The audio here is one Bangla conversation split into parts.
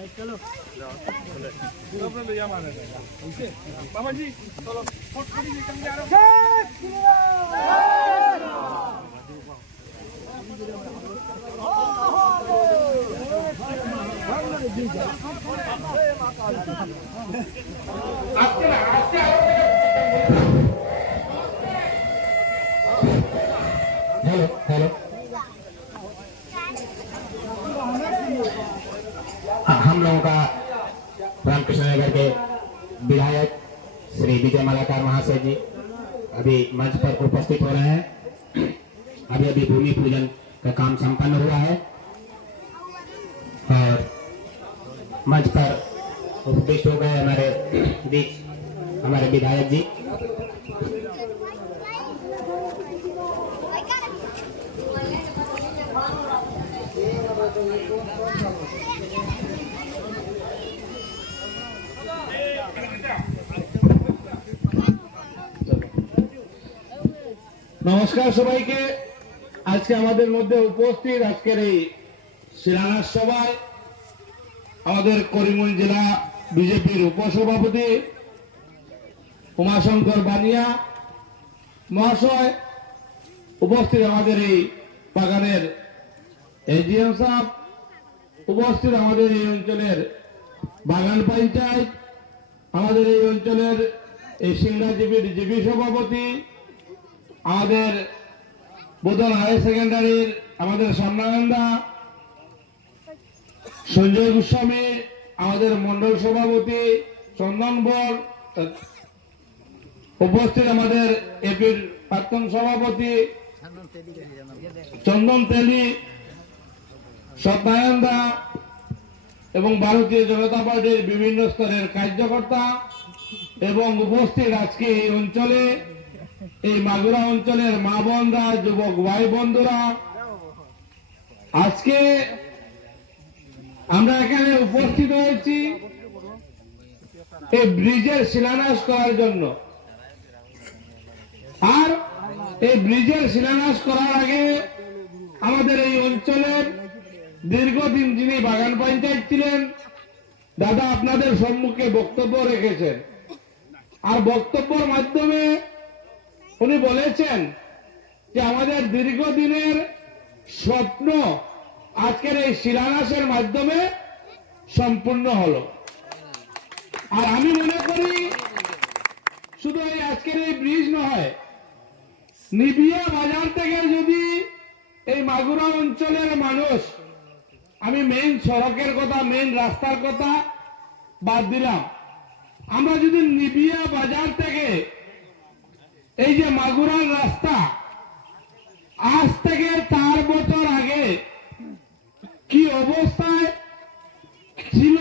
चलो बाबा जी चलो हेलो हेलो हम लोगों का रामकृष्ण नगर के विधायक श्री विजय मालाकार महाशय जी अभी मंच पर उपस्थित हो रहे हैं। अभी अभी भूमि पूजन का काम संपन्न हुआ है और मंच पर उपस्थित हो गए हमारे बीच हमारे विधायक जी। নমস্কার সবাইকে। আজকে আমাদের মধ্যে উপস্থিত আজকের এই শিলান্যাস সভায় আমাদের করিমগঞ্জ জেলা বিজেপির উপসভাপতি উমাশঙ্কর বানিয়া মহাশয়, উপস্থিত আমাদের এই বাগানের এজিএম সাহেব, উপস্থিত আমাদের এই অঞ্চলের বাগান পঞ্চায়েত, আমাদের এই অঞ্চলের এই সিংড়াজীবীর জিবি সভাপতি, আমাদের বোদল হায়ার সেকেন্ডারির আমাদের সামনানন্দা সঞ্জয় গোস্বামী, আমাদের মন্ডল সভাপতি চন্দন বর, উপস্থিত আমাদের এপির প্রাক্তন সভাপতি চন্দন তেলি, সত্যনারায়ণ দা এবং ভারতীয় জনতা পার্টির বিভিন্ন স্তরের কার্যকর্তা এবং উপস্থিত আজকে এই অঞ্চলে এই মাগুরা অঞ্চলের মা বোনরা, যুবক ভাই বন্ধুরা, আজকে আমরা এখানে উপস্থিত হয়েছি এই ব্রিজের শিলান্যাস করার জন্য। আর এই ব্রিজের শিলান্যাস করার আগে আমাদের এই অঞ্চলের দীর্ঘদিন যিনি বাগান পঞ্চায়েত ছিলেন দাদা আপনাদের সম্মুখে বক্তব্য রেখেছেন, আর বক্তব্যের মাধ্যমে উনি বলেছেন যে আমাদের দীর্ঘদিনের স্বপ্ন আজকের এই শিলান্যাসের মাধ্যমে সম্পূর্ণ হলো। আর আমি মনে করি শুধু এই আজকের এই ব্রিজ নয়, নিবিয়া বাজার থেকে যদি এই মাগুরা অঞ্চলের মানুষ, আমি মেইন সড়কের কথা, মেইন রাস্তার কথা বাদ দিলাম, আমরা যদি নিবিয়া বাজার থেকে এই যে মাগুরার রাস্তা আজ থেকে 4 বছর আগে কি অবস্থায় ছিল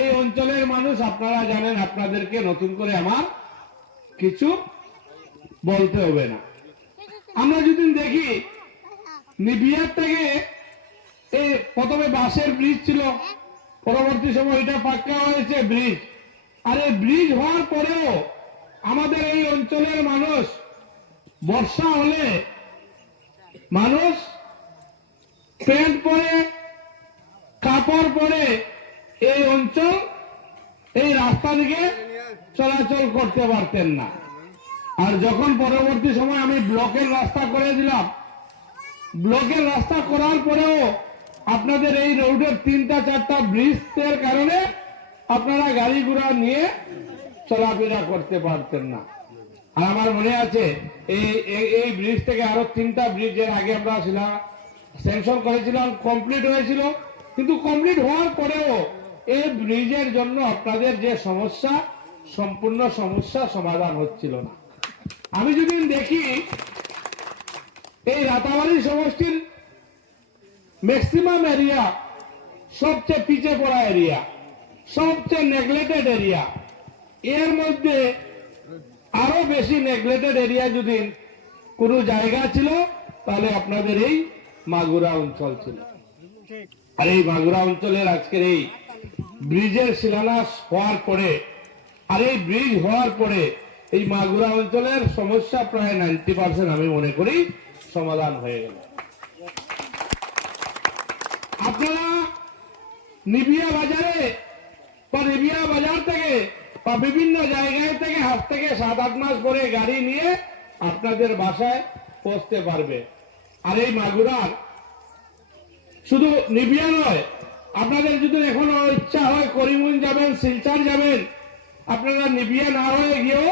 এই অঞ্চলের মানুষ আপনারা জানেন, আপনাদেরকে নতুন করে আমার কিছু বলতে হবে না। আমরা যদি দেখি নিবিয়ার থেকে এই প্রথমে বাঁশের ব্রিজ ছিল, পরবর্তী সময় এটা পাক্কা হয়েছে ব্রিজ। আর এই ব্রিজ হওয়ার পরেও আমাদের এই অঞ্চলের মানুষ বর্ষা হলে মানুষ প্যান্ট পরে, কাপড় পরে এই অঞ্চল এই রাস্তা দিকে চলাচল করতে পারতেন না। আর যখন পরবর্তী সময় আমি ব্লকের রাস্তা করে দিলাম, ব্লকের রাস্তা করার পরেও আপনাদের এই রোডের 3টা-4টা ব্রিজের কারণে আপনারা গাড়ি ঘোড়া নিয়ে চলাফেরা করতে পারতেন না। আর আমার মনে আছে এই ব্রিজ থেকে আরো 3টা ব্রিজের আগে আমরা স্যাংশন করেছিলাম, কমপ্লিট হয়েছিল, কিন্তু কমপ্লিট হওয়ার পরেও এই ব্রিজের জন্য আপনাদের যে সমস্যা, সম্পূর্ণ সমস্যা সমাধান হচ্ছিল না। আমি যদি দেখি এই রাতাবাড়ি সমষ্টির ম্যাক্সিমাম এরিয়া সবচেয়ে পিছিয়ে পড়া এরিয়া, সবচেয়ে নেগলেক্টেড এরিয়া, এর মধ্যে আরো বেশি নেগলেক্টেড এরিয়া যদি কোনো জায়গা ছিল তাহলে আপনাদের এই মাগুরা অঞ্চল ছিল। আর এই মাগুরা অঞ্চলের আজকের এই ব্রিজের শিলান্যাস হওয়ার পরে, আর এই ব্রিজ হওয়ার পরে এই মাগুরা অঞ্চলের সমস্যা প্রায় 90% আমি মনে করি সমাধান হয়ে গেল। আপনারা নিবিয়া বাজারে বা নিবিয়া বাজার থেকে বা বিভিন্ন জায়গায় থেকে হাত থেকে 7-8 মাস পরে গাড়ি নিয়ে আপনাদের বাসায় পৌঁছতে পারবে। আর এই মাগুরার শুধু নিবিয়া নয়, আপনাদের যদি এখনো ইচ্ছা হয় করিমগঞ্জ যাবেন, শিলচর যাবেন, আপনারা নিবিয়া না হয়ে গিয়েও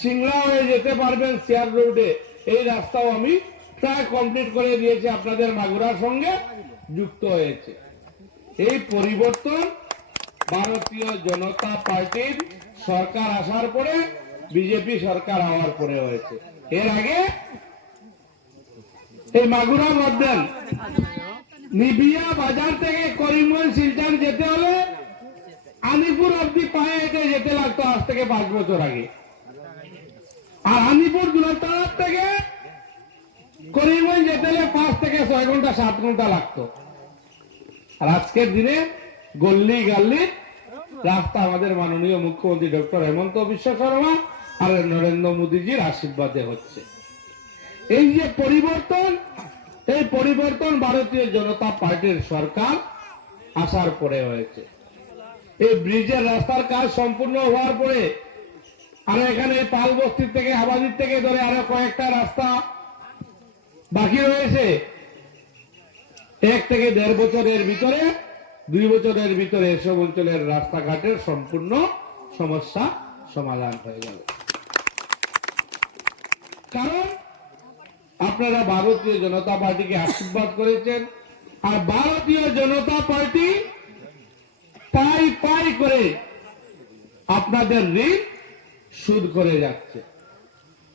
সিংড়া হয়ে যেতে পারবেন শেয়ার রোডে। এই রাস্তাও আমি প্রায় কমপ্লিট করে দিয়েছি, আপনাদের মাগুরার সঙ্গে যুক্ত হয়েছে। এই পরিবর্তন ভারতীয় জনতা পার্টির সরকার আসার পরে, বিজেপি সরকার হওয়ার পরে হয়েছে। এর আগে এই মাগুরা মধ্যে নিবিয়া বাজার থেকে করিমগঞ্জ শিলচর যেতে হলে আনিপুর অব্দি পায়ে হেঁটে যেতে লাগতো আজ থেকে 5 বছর আগে। আর আনিপুর দূরত্ব থেকে করিমগঞ্জ যেতে হলে 5 থেকে 6 ঘন্টা 7 ঘন্টা লাগতো। আর আজকের দিনে গল্লি গাল্লি রাস্তা আমাদের মাননীয় মুখ্যমন্ত্রী ডক্টর হেমন্ত বিশ্ব শর্মা আর নরেন্দ্র মোদীজির আশীর্বাদে হচ্ছে। এই যে পরিবর্তন, এই পরিবর্তন ভারতীয় জনতা পার্টির সরকার আসার পরে হয়েছে। এই ব্রিজের রাস্তার কাজ সম্পূর্ণ হওয়ার পরে আর এখানে পাল বস্তির থেকে আবাদির থেকে ধরে আরো কয়েকটা রাস্তা বাকি রয়েছে। 1 থেকে 1.5 বছরের ভিতরে, 2 বছরের ভিতরে এসব অঞ্চলের রাস্তাঘাটের সম্পূর্ণ সমস্যা সমাধান হয়ে গেল। কারণ আপনারা ভারতীয় জনতা পার্টিকে আশীর্বাদ করেছেন, আর ভারতীয় জনতা পার্টি পাই পাই করে আপনাদের ঋণ সুদ করে যাচ্ছে।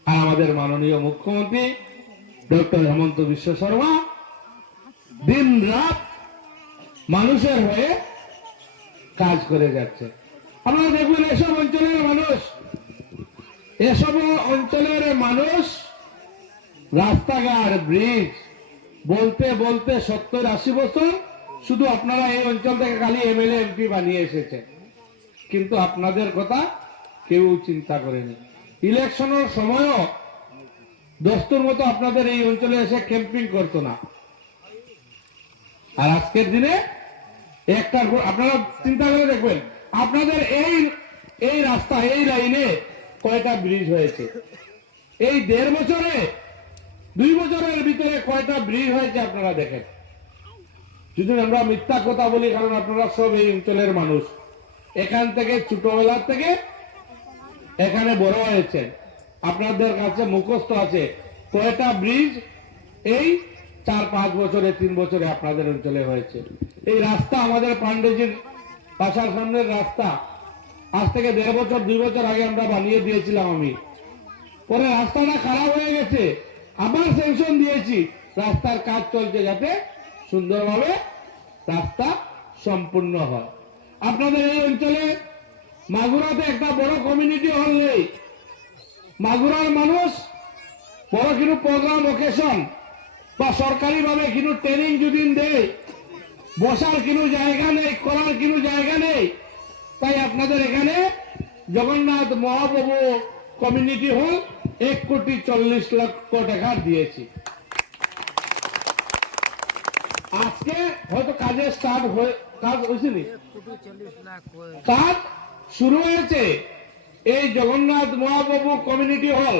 আর আমাদের মাননীয় মুখ্যমন্ত্রী ডক্টর হেমন্ত বিশ্ব শর্মা দিন রাত মানুষের হয়ে কাজ করে যাচ্ছে। আপনারা দেখবেন এসব অঞ্চলের মানুষ রাস্তাঘাট, ব্রিজ বলতে বলতে 70-80 বছর শুধু আপনারা এই অঞ্চল থেকে খালি এমএলএ এমপি বানিয়ে এসেছেন, কিন্তু আপনাদের কথা কেউ চিন্তা করেনি। ইলেকশনের সময়ও দস্তুর মতো আপনাদের এই অঞ্চলে এসে ক্যাম্পিং করতো না। আর আজকের দিনে একটা আপনারা চিন্তা করে দেখবেন, আপনাদের এই রাস্তা, এই লাইনে কয়টা ব্রিজ হয়েছে? এই 1.5 বছরে, 2 বছরের ভিতরে কয়টা ব্রিজ হয়েছে আপনারা দেখেন। যদি আমরা মিথ্যা কথা বলি, কারণ আপনারা সব এই অঞ্চলের মানুষ, এখান থেকে ছোটবেলার থেকে এখানে বড় হয়েছেন, আপনাদের কাছে মুখস্থ আছে কয়টা ব্রিজ এই 4-5 বছরে, 3 বছরে আপনাদের অঞ্চলে হয়েছে। এই রাস্তা আমাদের পান্ডেজির বাসার সামনের রাস্তা আজ থেকে 1.5 বছর 2 বছর আগে আমরা বানিয়ে দিয়েছিলাম আমি। পরে রাস্তাটা খারাপ হয়ে গেছে, আবার সেকশন দিয়েছি, রাস্তার কাজ চলছে যাতে সুন্দরভাবে রাস্তা সম্পূর্ণ হয়। আপনাদের এই অঞ্চলে মাগুরাতে একটা বড় কমিউনিটি হল নেই। মাগুরার মানুষ বড় কিছু প্রোগ্রাম ওকেশন বা সরকারি ভাবে কিছু ট্রেনিং যদি দেয়, বসার কিছু জায়গা নেই, করার কিছু জায়গা নেই। তাই আপনাদের এখানে জগন্নাথ মহাপ্রভু কমিউনিটি হল 1,40,00,000 টাকা দিয়েছি। আজকে হয়তো কাজের কাজ হয়েছে, কাজ শুরু হয়েছে। এই জগন্নাথ মহাপ্রভু কমিউনিটি হল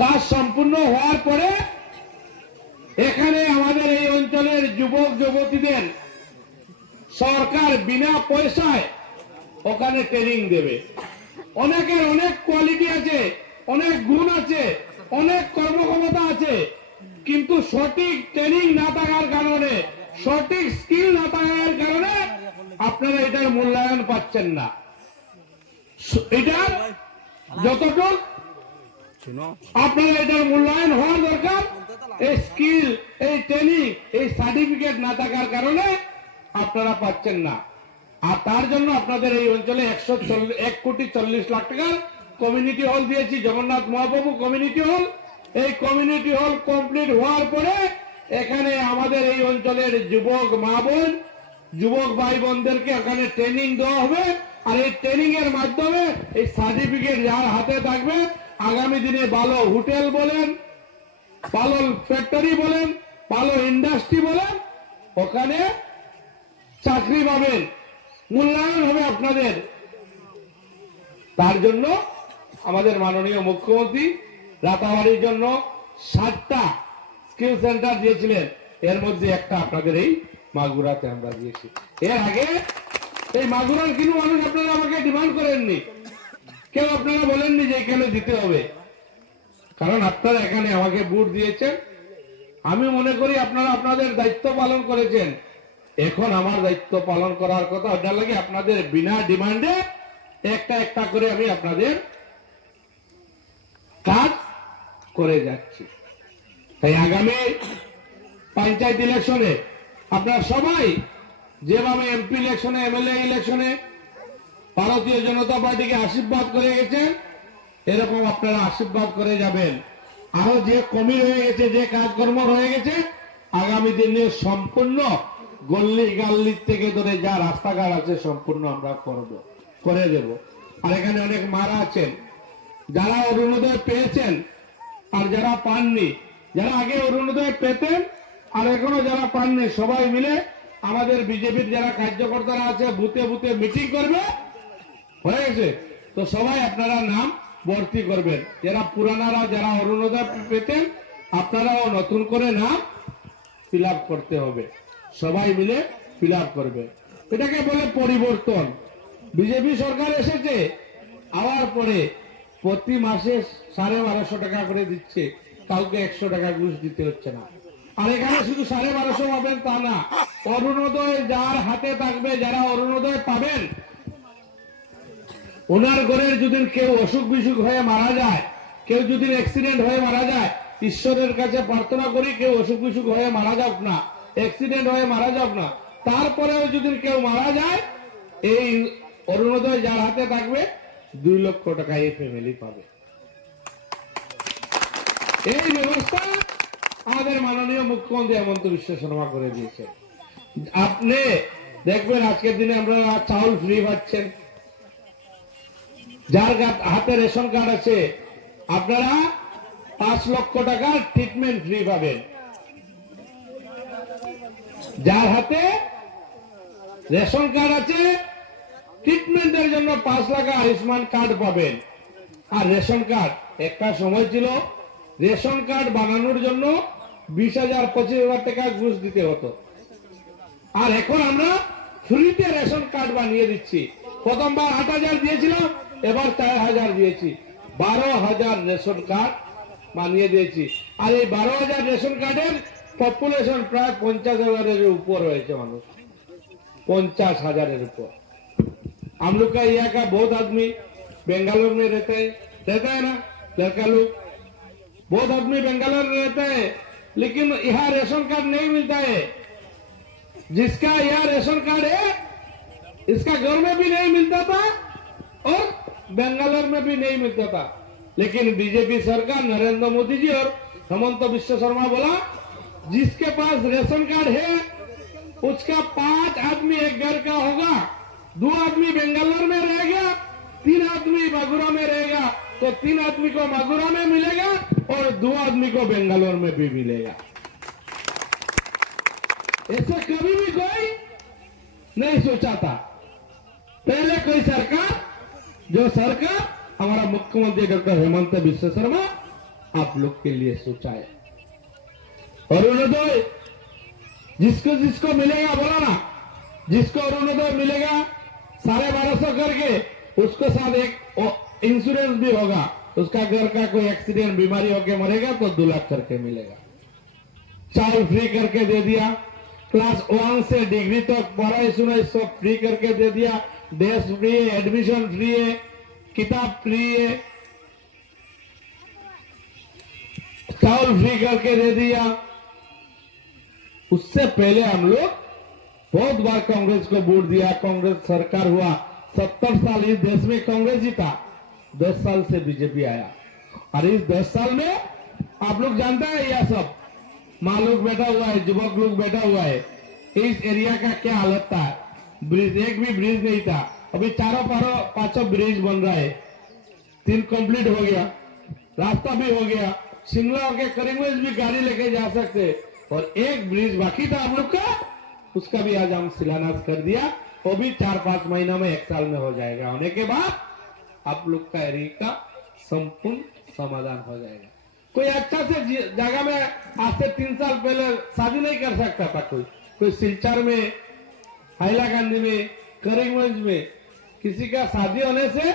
কাজ সম্পূর্ণ হওয়ার পরে এখানে আমাদের এই অঞ্চলের যুবক যুবতীদের সরকার বিনা পয়সায় ওখানে ট্রেনিং দেবে। অনেকের অনেক কোয়ালিটি আছে, অনেক গুণ আছে, অনেক কর্মক্ষমতা আছে, কিন্তু সঠিক ট্রেনিং না থাকার কারণে, সঠিক স্কিল না থাকার কারণে আপনারা এটার মূল্যায়ন পাচ্ছেন না। এটার যতটুকু আপনারা এটার মূল্যায়ন হওয়ার দরকার, এই স্কিল, এই ট্রেনিং, এই সার্টিফিকেট না থাকার কারণে আপনারা পাচ্ছেন না। আর তার জন্য আপনাদের এই অঞ্চলে 1,40,00,000 টাকার কমিউনিটি হল দিয়েছি, জগন্নাথ মহাপ্রভু কমিউনিটি হল। এই কমিউনিটি হল কমপ্লিট হওয়ার পরে এখানে আমাদের এই অঞ্চলের যুবক মা বোন, যুবক ভাই বোনদেরকে এখানে ট্রেনিং দেওয়া হবে। আর এই ট্রেনিং এর মাধ্যমে এই সার্টিফিকেট যার হাতে থাকবে, আগামী দিনে ভালো হোটেল বলেন, ভালো ফ্যাক্টরি বলেন, ভালো ইন্ডাস্ট্রি বলেন, ওখানে চাকরি পাবেন, মূল্যায়ন হবে আপনাদের। তার জন্য আমাদের মাননীয় মুখ্যমন্ত্রী রাতাবাড়ির জন্য 60টা স্কিল সেন্টার দিয়েছিলেন, এর মধ্যে একটা আপনাদের এই মাগুরাতে আমরা দিয়েছি। এর আগে এই মাগুরার কিন্তু মানুষ আপনারা আমাকে ডিমান্ড করেননি, কেউ আপনারা বলেননি যে এখানে দিতে হবে, কারণ আপনারা এখানে আমাকে ভোট দিয়েছেন। আমি মনে করি আপনারা আপনাদের দায়িত্ব পালন করেছেন, এখন আমার দায়িত্ব পালন করার কথা, ওটার লাগে আপনাদের বিনা ডিমান্ডে একটা একটা করে আমি আপনাদের কাজ করে যাচ্ছি। তাই আগামী পঞ্চায়েত ইলেকশনে আপনারা সবাই যেভাবে এমপি ইলেকশনে, এমএলএ ইলেকশনে ভারতীয় জনতা পার্টিকে আশীর্বাদ করে গেছেন, এরকম আপনারা আশীর্বাদ করে যাবেন। আরো যে কমি রয়ে গেছে, যে কাজকর্ম রয়ে গেছে, আগামী দিনে সম্পূর্ণ গল্লি গাল্লির থেকে ধরে যা রাস্তাঘাট আছে সম্পূর্ণ আমরা করে দেব। আর এখানে অনেক মারা আছেন, যারা অরুণোদয় পেয়েছেন আর যারা পাননি, যারা আগে অরুণোদয় পেতেন আর এখনো যারা পাননি, সবাই মিলে আমাদের বিজেপির যারা কার্যকর্তারা আছে বুথে বুথে মিটিং করবে, হয়ে গেছে তো সবাই আপনারা নাম ভর্তি করবেন। যারা পুরানারা, যারা অরুণোদয় পেতেন, আপনারাও নতুন করে নাম ফিল করতে হবে, সবাই মিলে ফিল করবে। এটাকে বলে পরিবর্তন। বিজেপি সরকার এসেছে, আবার পরে প্রতি মাসে 1250 টাকা করে দিচ্ছে, কাউকে 100 টাকা ঘুষ দিতে হচ্ছে না। আর এখানে শুধু 1250 পাবেন তা না, অরুণোদয় যার হাতে থাকবে, যারা অরুণোদয় পাবেন, ওনার ঘরের যদি কেউ অসুখ বিসুখ হয়ে মারা যায়, কেউ যদি অ্যাক্সিডেন্ট হয়ে মারা যায়, ঈশ্বরের কাছে প্রার্থনা করি কেউ অসুখ বিসুখ হয়ে মারা যাক না, অ্যাক্সিডেন্ট হয়ে মারা যাক না, তারপরেও যদি কেউ মারা যায়, এই অরুণোদয় যার হাতে থাকবে 2 লক্ষ টাকা এই ফ্যামিলি পাবে। এই ব্যবস্থা আমাদের মাননীয় মুখ্যমন্ত্রী হেমন্ত বিশ্ব শর্মা করে দিয়েছে। আপনি দেখবেন আজকের দিনে আমরা চাউল ফ্রি পাচ্ছেন, যার হাতে রেশন কার্ড আছে আপনারা 5 লক্ষ টাকার ট্রিটমেন্ট ফ্রি পাবেন। যার হাতে রেশন কার্ড আছে ট্রিটমেন্টের জন্য 5 লাখ আয়ুষ্মান কার্ড পাবেন। আর রেশন কার্ড একটা সময় ছিল রেশন কার্ড বানানোর জন্য 20,000 25,000 টাকা ঘুষ দিতে হতো, আর এখন আমরা ফ্রিতে রেশন কার্ড বানিয়ে দিচ্ছি। প্রথমবার 8,000 দিয়েছিলাম, এবার 4,000 দিয়েছি, 12,000 রেশন কার্ড বানিয়ে দিয়েছি। আর এই 12,000 রেশন কার্ডের পপুলেশন প্রায় 50,000 উপর হয়েছে মানুষ, 50,000 উপর। हम लोग का यहाँ का बहुत आदमी बेंगलोर में रहता है ना, लड़का लोग बहुत आदमी बेंगलोर में रहता है, लेकिन यहाँ रेशन कार्ड नहीं मिलता है। जिसका यहाँ रेशन कार्ड है इसका घर में भी नहीं मिलता था और बेंगलोर में भी नहीं मिलता था। लेकिन बीजेपी सरकार नरेंद्र मोदी जी और हेमंत बिश्व शर्मा बोला जिसके पास रेशन कार्ड है उसका 5 आदमी एक घर का होगा, 2 आदमी बेंगलोर में रहेगा, 3 आदमी मागुरा में रहेगा, तो 3 आदमी को मागुरा में मिलेगा और 2 आदमी को बेंगलोर में भी मिलेगा। ऐसे कभी भी कोई नहीं सोचा था। पहले कोई सरकार, जो सरकार हमारा मुख्यमंत्री डॉक्टर हेमंत बिश्व शर्मा आप लोग के लिए सोचा है। अरुणोदय जिसको जिसको मिलेगा, बोला ना, जिसको अरुणोदय मिलेगा 1250 करके, उसको साथ एक इंश्योरेंस भी होगा, उसका घर का कोई एक्सीडेंट बीमारी होके मरेगा तो 2 लाख करके मिलेगा। चावल फ्री करके दे दिया, क्लास 1 से डिग्री तक पढ़ाई सुनाई सब फ्री करके दे दिया, ड्रेस फ्री है, एडमिशन फ्री है, किताब फ्री है, चावल फ्री करके दे दिया। उससे पहले हम लोग बहुत बार कांग्रेस को वोट दिया, कांग्रेस सरकार हुआ, 70 साल इस देश में कांग्रेस जीता, 10 साल से बीजेपी आया। और इस 10 साल में आप लोग जानते हैं यह सब माँ लोग बैठा हुआ है, युवक लोग बैठा हुआ है, इस एरिया का क्या हालत था। ब्रिज, एक भी ब्रिज नहीं था, अभी 4-5 ब्रिज बन रहा है, 3 कंप्लीट हो गया, रास्ता भी हो गया, शिमला के करीमगंज भी गाड़ी लेके जा सकते, और एक ब्रिज बाकी था हम लोग का उसका भी आज हम शिलान्यास कर दिया। वो भी 4-5 महीनों में 1 साल में हो जाएगा। होने के बाद आप लोग का एरिया का संपूर्ण समाधान हो जाएगा। कोई अच्छा से जगह में आज से 3 साल पहले शादी नहीं कर सकता था। कोई सिलचर में, हैलाकांदी में, करीमगंज में किसी का शादी होने से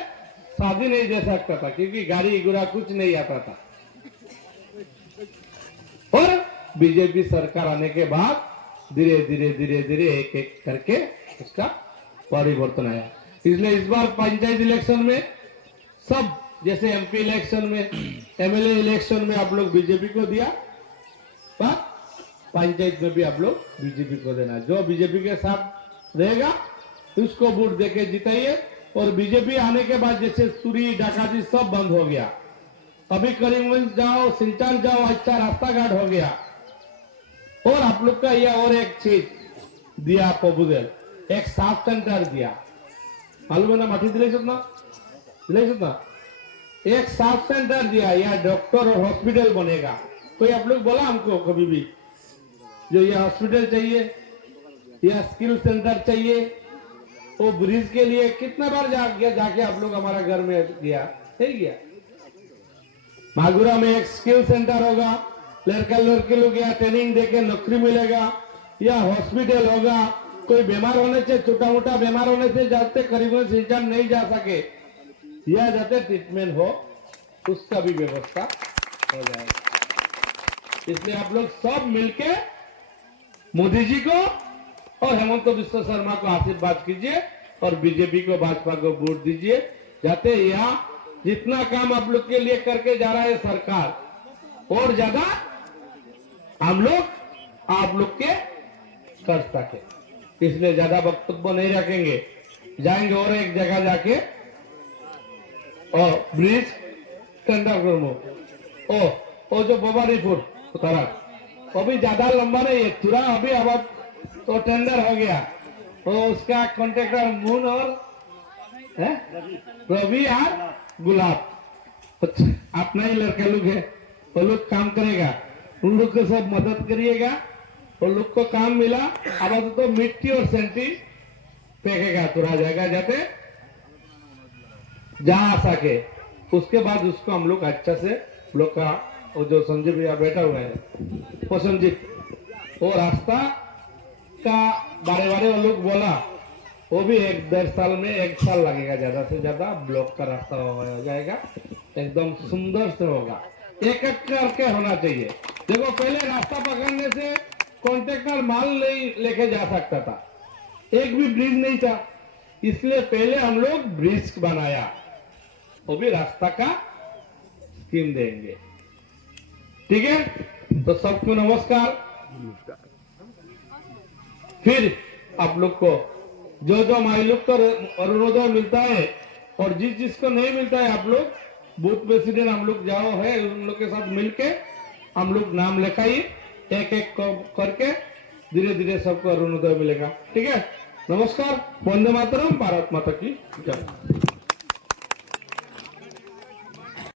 शादी नहीं दे सकता था, क्योंकि गाड़ी घोड़ा कुछ नहीं आता था। और बीजेपी सरकार आने के बाद धीरे धीरे एक एक करके उसका परिवर्तन आया। इसलिए इस बार पंचायत इलेक्शन में सब, जैसे एमपी इलेक्शन में, एमएलए इलेक्शन में आप लोग बीजेपी को दिया, पर पंचायत में भी आप लोग बीजेपी को देना। जो बीजेपी के साथ रहेगा उसको वोट देके जिताइए। और बीजेपी आने के बाद जैसे चोरी डाकाती सब बंद हो गया। अभी करीमगंज जाओ, सिलचर जाओ, अच्छा रास्ता घाट हो गया। और आप लोग का यह और एक चीज दिया प्रपोजल, एक साफ सेंटर दिया। मालूम है ना, माटी दिले ना, एक साफ सेंटर दिया। या डॉक्टर और हॉस्पिटल बनेगा। कोई आप लोग बोला हमको कभी भी जो ये हॉस्पिटल चाहिए या स्किल सेंटर चाहिए? वो ब्रिज के लिए कितना बार जाके आप लोग हमारा घर में गया, नहीं गया? मागुरा में एक स्किल सेंटर होगा, लड़के लोग या ट्रेनिंग देके नौकरी मिलेगा, या हॉस्पिटल होगा। कोई बीमार होने से, छोटा मोटा बीमार होने से जाते करीबन सिलचर नहीं जा सके, या जाते ट्रीटमेंट हो, उसका भी व्यवस्था हो जाएगा। इसलिए आप लोग सब मिलके मोदी जी को और हेमंत बिश्व शर्मा को आशीर्वाद कीजिए और बीजेपी को, भाजपा को वोट दीजिए, जाते यहाँ जितना काम आप लोग के लिए करके जा रहा है सरकार, और ज्यादा हम लोग आप लोग के कर सके। इसलिए ज्यादा वक्तव्य नहीं रखेंगे, जाएंगे और एक जगह जाके और ब्रिज टेंडर करो। ओ जो बबारीपुर उतारा, वो भी ज्यादा लंबा नहीं है, थोड़ा अभी अब तो टेंडर हो गया। तो उसका कॉन्ट्रैक्टर मून और रवि और गुलाब, अपना ही लड़के लोग है, वो लोग काम करेगा, उन लोग को सब मदद करिएगा। वो लोग को काम मिला, अब तो मिट्टी और सेंटी फेंकेगा थोड़ा जगह जाते जा सके। उसके बाद उसको हम लोग अच्छा से लोग का, वो जो संजीव भैया बैठा हुआ है प्रसन्नजीत, वो रास्ता का बारे वो लोग बोला, वो भी 1-1.5 साल में 1 साल लगेगा, ज्यादा से ज्यादा ब्लॉक का रास्ता हो जाएगा, एकदम सुंदर से होगा। एक एक करके होना चाहिए। देखो पहले रास्ता पकड़ने से कॉन्ट्रैक्टर माल नहीं लेके जा सकता था, एक भी ब्रिज नहीं था, इसलिए पहले हम लोग ब्रिज बनाया, वो भी रास्ता का स्कीम देंगे। ठीक है, तो सबको नमस्कार। फिर आप लोग को जो माई लोग को अरुणोदय मिलता है और जिसको नहीं मिलता है, आप लोग बूथ प्रेसिडेंट हम लोग जाओ है, उन लोग के साथ मिलके हम लोग नाम लिखाइए, एक एक करके धीरे धीरे सबको अरुणोदय मिलेगा। ठीक है, नमस्कार, वंदे मातरम, भारत माता की जय।